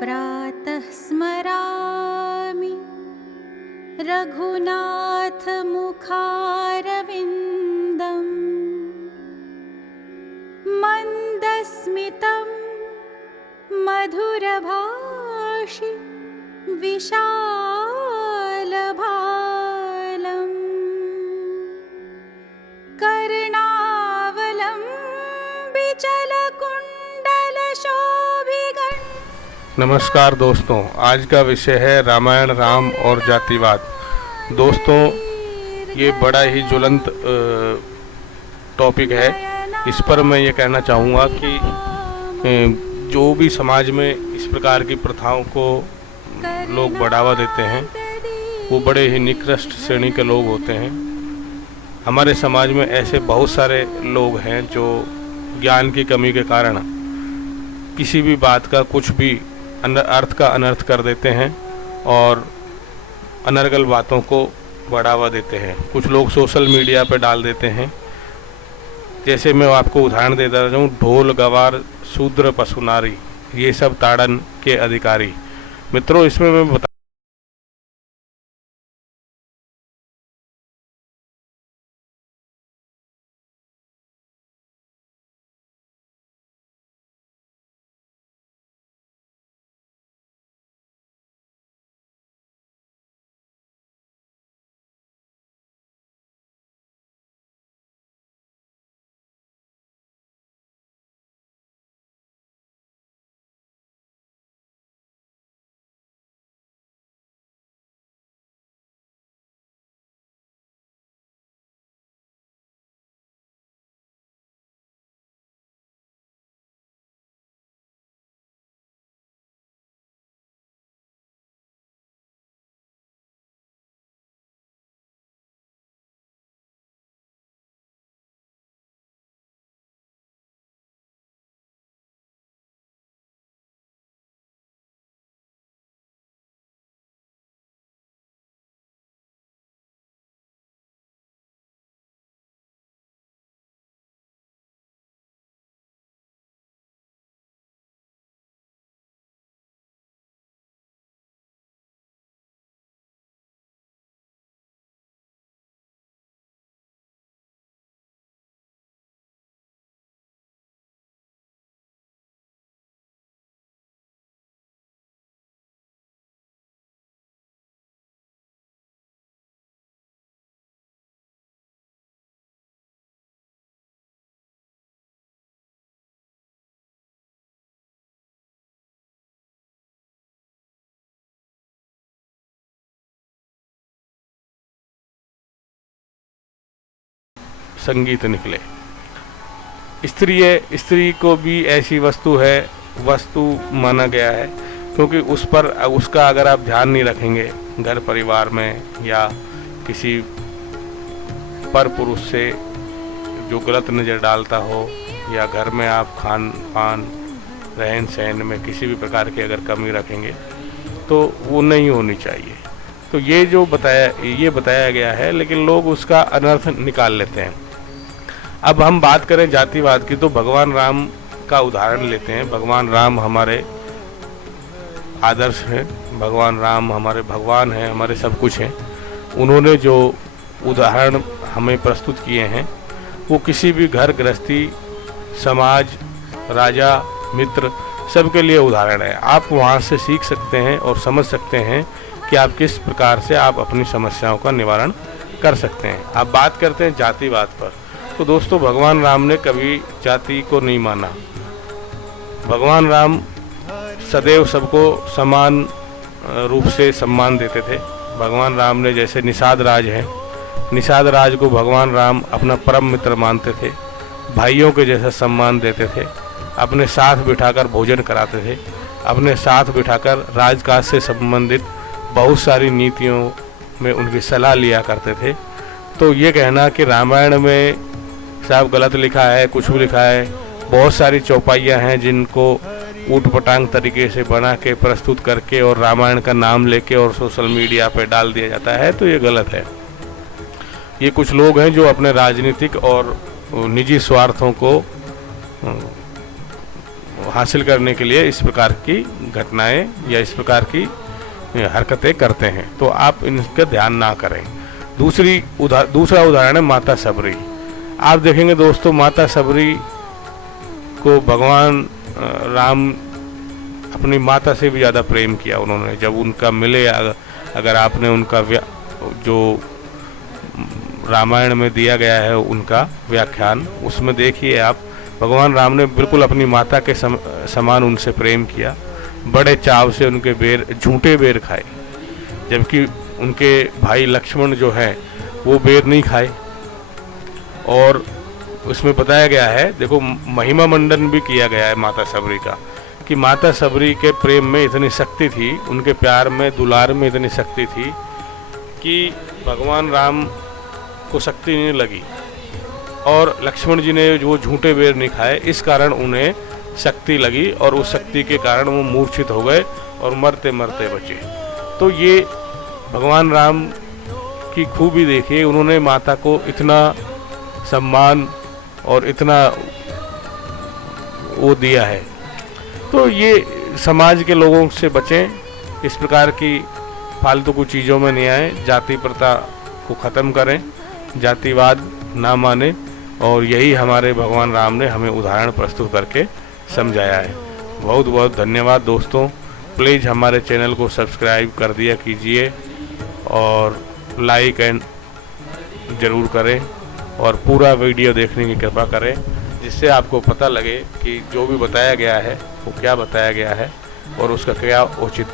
प्रातः स्मरामि रघुनाथमुखारविन्दम् मन्दस्मितं मधुरभाषि विशालभालम् कर्णावलम्बिचलकुण्डलशोभिगं। नमस्कार दोस्तों, आज का विषय है रामायण, राम और जातिवाद। दोस्तों, ये बड़ा ही ज्वलंत टॉपिक है। इस पर मैं ये कहना चाहूँगा कि जो भी समाज में इस प्रकार की प्रथाओं को लोग बढ़ावा देते हैं वो बड़े ही निकृष्ट श्रेणी के लोग होते हैं। हमारे समाज में ऐसे बहुत सारे लोग हैं जो ज्ञान की कमी के कारण किसी भी बात का कुछ भी अर्थ का अनर्थ कर देते हैं और अनर्गल बातों को बढ़ावा देते हैं। कुछ लोग सोशल मीडिया पर डाल देते हैं। जैसे मैं आपको उदाहरण देता हूँ, ढोल गवार शूद्र पशु नारी, ये सब ताड़न के अधिकारी। मित्रों, इसमें मैं बता संगीत निकले। स्त्री को भी ऐसी वस्तु माना गया है, क्योंकि उस पर उसका अगर आप ध्यान नहीं रखेंगे घर परिवार में या किसी पर पुरुष से जो गलत नज़र डालता हो, या घर में आप खान पान रहन सहन में किसी भी प्रकार की अगर कमी रखेंगे तो वो नहीं होनी चाहिए। तो ये बताया गया है, लेकिन लोग उसका अनर्थ निकाल लेते हैं। अब हम बात करें जातिवाद की, तो भगवान राम का उदाहरण लेते हैं। भगवान राम हमारे आदर्श हैं, भगवान राम हमारे भगवान हैं, हमारे सब कुछ हैं। उन्होंने जो उदाहरण हमें प्रस्तुत किए हैं वो किसी भी घर गृहस्थी, समाज, राजा, मित्र सबके लिए उदाहरण है। आप वहाँ से सीख सकते हैं और समझ सकते हैं कि आप किस प्रकार से आप अपनी समस्याओं का निवारण कर सकते हैं। अब बात करते हैं जातिवाद पर। तो दोस्तों, भगवान राम ने कभी जाति को नहीं माना। भगवान राम सदैव सबको समान रूप से सम्मान देते थे। भगवान राम ने जैसे निषाद राज है, निषाद राज को भगवान राम अपना परम मित्र मानते थे, भाइयों के जैसा सम्मान देते थे, अपने साथ बिठाकर भोजन कराते थे, अपने साथ बिठाकर राजकाज से संबंधित बहुत सारी नीतियों में उनकी सलाह लिया करते थे। तो ये कहना कि रामायण में साहब गलत लिखा है, कुछ भी लिखा है, बहुत सारी चौपाइयाँ हैं जिनको ऊटपटांग तरीके से बना के प्रस्तुत करके और रामायण का नाम लेके और सोशल मीडिया पे डाल दिया जाता है, तो ये गलत है। ये कुछ लोग हैं जो अपने राजनीतिक और निजी स्वार्थों को हासिल करने के लिए इस प्रकार की घटनाएं या इस प्रकार की हरकतें करते हैं, तो आप इनका ध्यान ना करें। दूसरा उदाहरण है माता सबरी। आप देखेंगे दोस्तों, माता सबरी को भगवान राम अपनी माता से भी ज़्यादा प्रेम किया उन्होंने। जब उनका मिले, अगर आपने उनका जो रामायण में दिया गया है उनका व्याख्यान, उसमें देखिए आप, भगवान राम ने बिल्कुल अपनी माता के समान उनसे प्रेम किया। बड़े चाव से उनके झूठे बेर खाए, जबकि उनके भाई लक्ष्मण जो है वो बेर नहीं खाए। और उसमें बताया गया है, देखो महिमा मंडन भी किया गया है माता सबरी का, कि माता सबरी के प्रेम में इतनी शक्ति थी, उनके प्यार में, दुलार में इतनी शक्ति थी कि भगवान राम को शक्ति नहीं लगी और लक्ष्मण जी ने जो झूठे बेर नहीं खाए, इस कारण उन्हें शक्ति लगी और उस शक्ति के कारण वो मूर्छित हो गए और मरते मरते बचे। तो ये भगवान राम की खूबी देखिए, उन्होंने माता को इतना सम्मान और इतना वो दिया है। तो ये समाज के लोगों से बचें, इस प्रकार की फालतू की चीज़ों में नहीं आए, जाति प्रथा को ख़त्म करें, जातिवाद ना माने, और यही हमारे भगवान राम ने हमें उदाहरण प्रस्तुत करके समझाया है। बहुत बहुत धन्यवाद दोस्तों। प्लीज़ हमारे चैनल को सब्सक्राइब कर दिया कीजिए और लाइक एंड ज़रूर करें और पूरा वीडियो देखने की कृपा करें, जिससे आपको पता लगे कि जो भी बताया गया है वो क्या बताया गया है और उसका क्या उचित